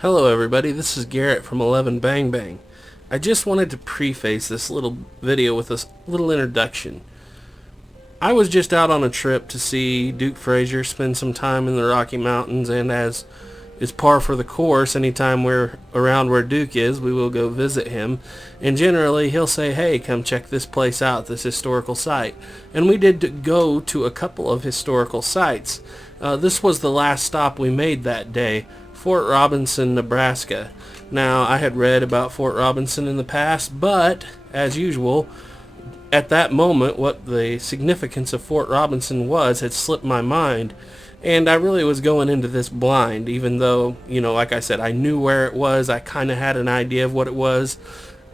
Hello everybody, this is Garrett from 11 Bang Bang. I just wanted to preface this little video with a little introduction. I was just out on a trip to see Duke Frazier spend some time in the Rocky Mountains, and as is par for the course, anytime we're around where Duke is, we will go visit him, and generally he'll say, hey, come check this place out, this historical site. And we did go to a couple of historical sites. This was the last stop we made that day, Fort Robinson, Nebraska. Now, I had read about Fort Robinson in the past, but, as usual, at that moment, what the significance of Fort Robinson was had slipped my mind, and I really was going into this blind, even though, like I said, I knew where it was, I kind of had an idea of what it was,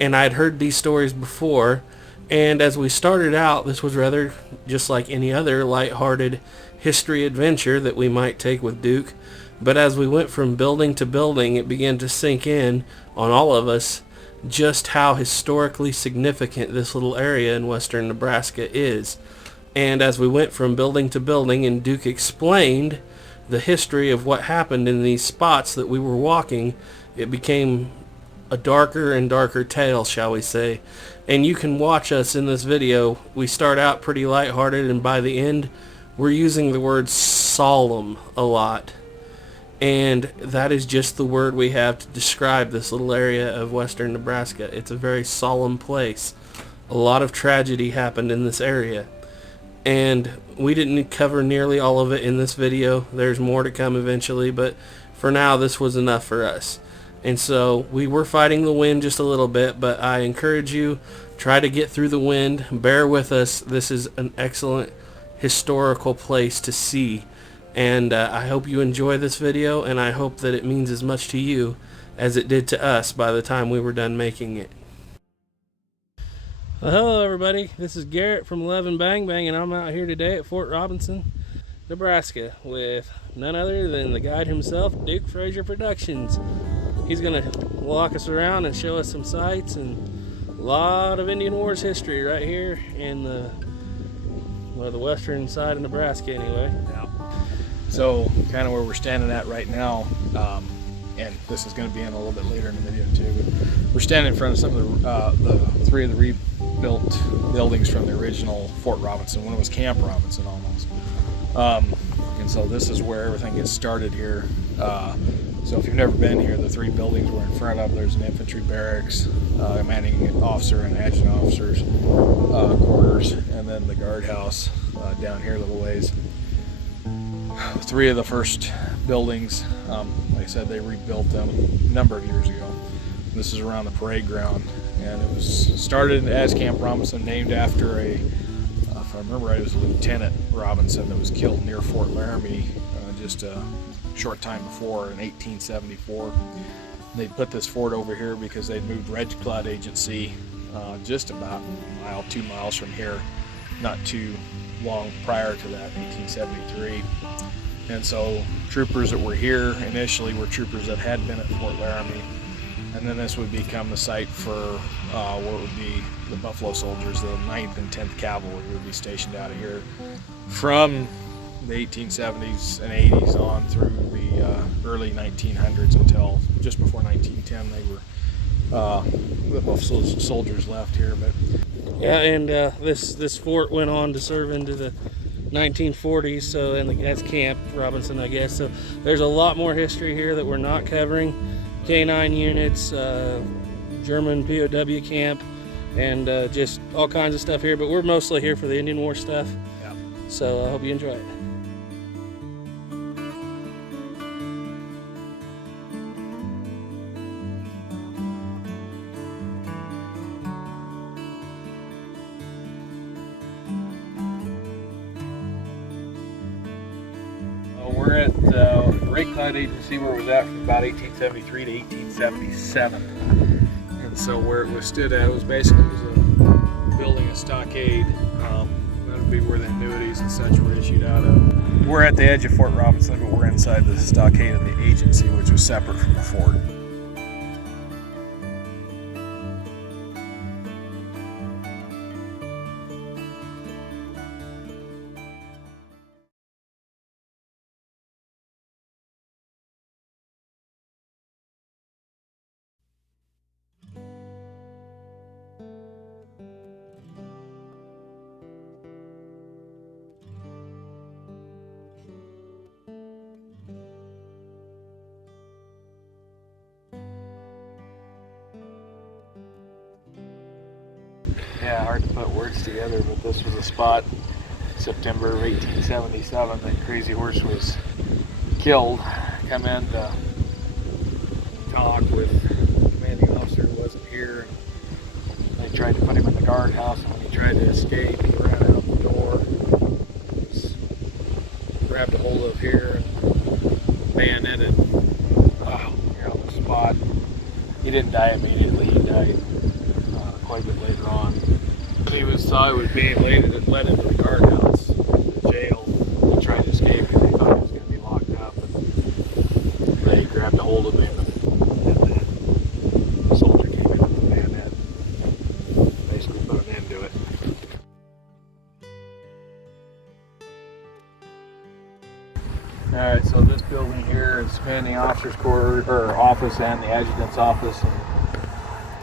and I'd heard these stories before, and as we started out, this was rather just like any other lighthearted history adventure that we might take with Duke. But as we went from building to building, it began to sink in on all of us just how historically significant this little area in western Nebraska is. And as we went from building to building and Duke explained the history of what happened in these spots that we were walking, it became a darker and darker tale, shall we say. And you can watch us in this video. We start out pretty lighthearted, and by the end, we're using the word solemn a lot. And that is just the word we have to describe this little area of western Nebraska. It's a very solemn place. A lot of tragedy happened in this area. And we didn't cover nearly all of it in this video. There's more to come eventually, but for now this was enough for us. And so we were fighting the wind just a little bit, but I encourage you, try to get through the wind. Bear with us. This is an excellent historical place to see. And I hope you enjoy this video, and I hope that it means as much to you as it did to us by the time we were done making it. Well, hello everybody, this is Garrett from 11 Bang Bang, and I'm out here today at Fort Robinson, Nebraska with none other than the guide himself, Duke Frazier Productions. He's going to walk us around and show us some sights and a lot of Indian Wars history right here in the western side of Nebraska anyway. Yeah. So kind of where we're standing at right now, and this is going to be in a little bit later in the video too, but we're standing in front of some of the three of the rebuilt buildings from the original Fort Robinson, when it was Camp Robinson almost. And so this is where everything gets started here. So if you've never been here, the three buildings we're in front of, there's an infantry barracks, commanding officer and adjutant officers quarters, and then the guardhouse down here a little ways. Three of the first buildings, like I said, they rebuilt them a number of years ago. This is around the parade ground, and it was started as Camp Robinson, named after if I remember right, it was Lieutenant Robinson that was killed near Fort Laramie just a short time before in 1874. They put this fort over here because they'd moved Red Cloud Agency just about a mile, 2 miles from here, not too long prior to that, 1873. And so troopers that were here initially were troopers that had been at Fort Laramie, and then this would become the site for what would be the Buffalo Soldiers. The 9th and 10th Cavalry would be stationed out of here from the 1870s and 80s on through the early 1900s until just before 1910 they were the Buffalo Soldiers left here. But yeah, and this fort went on to serve into the 1940s, so, and that's Camp Robinson, I guess. So there's a lot more history here that we're not covering. K-9 units, German POW camp, and just all kinds of stuff here. But we're mostly here for the Indian War stuff. yeah. So I hope you enjoy it. We're at the Red Cloud Agency, where it was at from about 1873 to 1877. And so where it was stood at, it was basically building a stockade. That would be where the annuities and such were issued out of. We're at the edge of Fort Robinson, but we're inside the stockade of the agency, which was separate from the fort. Yeah, hard to put words together, but this was a spot, September of 1877, that Crazy Horse was killed. Come in to talk with the commanding officer who wasn't here. They tried to put him in the guardhouse, and when he tried to escape, he ran out the door, was grabbed a hold of here, and bayoneted. Wow, here on the spot. He didn't die immediately, he died quite a bit later on. He thought he was being led into the guardhouse, the jail. He tried to escape because he thought he was going to be locked up. And they grabbed a hold of him, and then the soldier came in with the bayonet, basically put an end to it. Alright, so this building here is commanding officer's quarters, or office, and the adjutant's office. And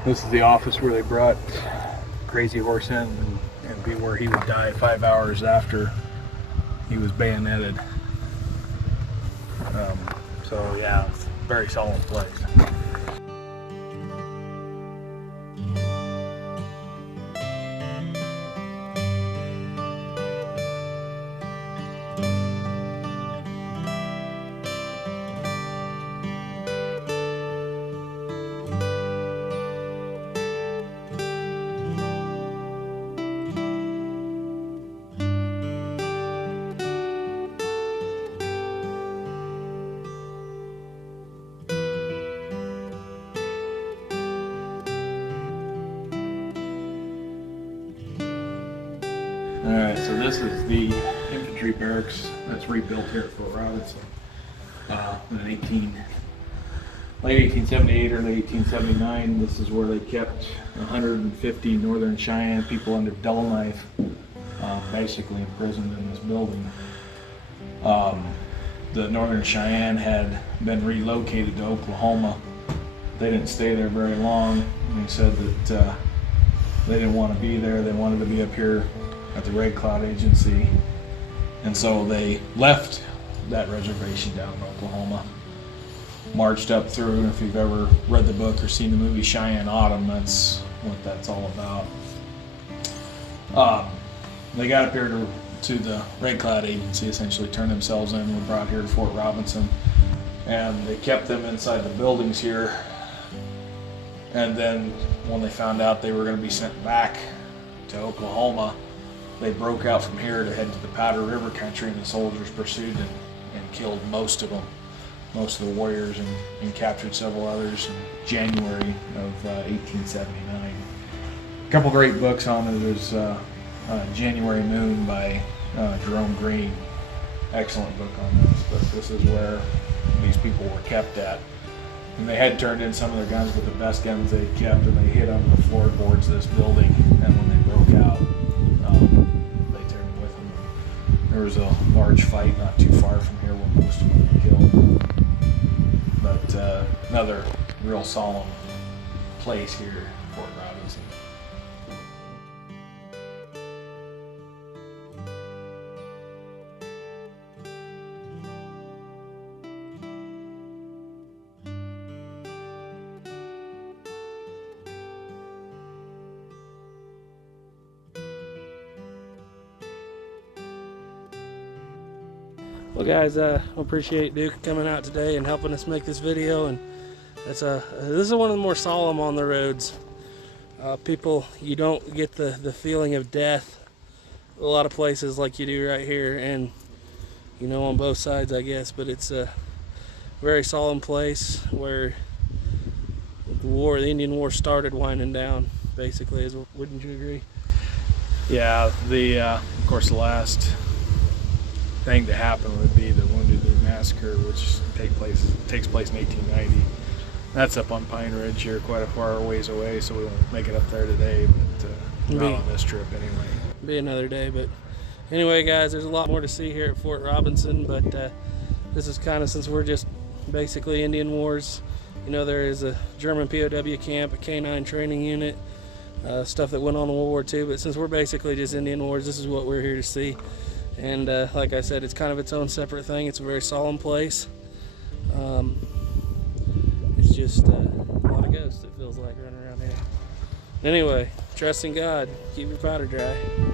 this is the office where they brought Crazy Horse in and be where he would die 5 hours after he was bayoneted. So yeah, it's a very solemn place. Alright, so this is the infantry barracks that's rebuilt here at Fort Robinson in late 1878, early 1879. This is where they kept 150 Northern Cheyenne people under double knife, basically imprisoned in this building. The Northern Cheyenne had been relocated to Oklahoma. They didn't stay there very long. They said that they didn't want to be there. They wanted to be up here at the Red Cloud Agency, and so they left that reservation down in Oklahoma, marched up through, and if you've ever read the book or seen the movie Cheyenne Autumn, that's what that's all about. They got up here to the Red Cloud Agency, essentially turned themselves in, were brought here to Fort Robinson, and they kept them inside the buildings here. And then when they found out they were going to be sent back to Oklahoma, they broke out from here to head to the Powder River country, and the soldiers pursued and killed most of them, most of the warriors, and captured several others in January of 1879. A couple great books on it. There's January Moon by Jerome Green. Excellent book on this, but this is where these people were kept at. And they had turned in some of their guns, but the best guns they'd kept, and they hid under the floorboards of this building, and when they broke out, they turned with them. There was a large fight not too far from here where most of them were killed. But another real solemn place here, Fort Robinson. Well guys, I appreciate Duke coming out today and helping us make this video, and this is one of the more solemn on the roads. People, you don't get the feeling of death a lot of places like you do right here, and you know, on both sides I guess, but it's a very solemn place where the Indian War started winding down, basically. Wouldn't you agree? Yeah, of course the last thing to happen would be the Wounded Knee Massacre, which takes place in 1890. That's up on Pine Ridge here, quite a far ways away, so we won't make it up there today, but not on this trip anyway. Be another day, but anyway guys, there's a lot more to see here at Fort Robinson, but this is kind of, since we're just basically Indian Wars, you know, there is a German POW camp, a K-9 training unit, stuff that went on in World War II, but since we're basically just Indian Wars, this is what we're here to see. And like I said, it's kind of its own separate thing. It's a very solemn place. It's just a lot of ghosts, it feels like, running around here. Anyway, Trust in God. Keep your powder dry.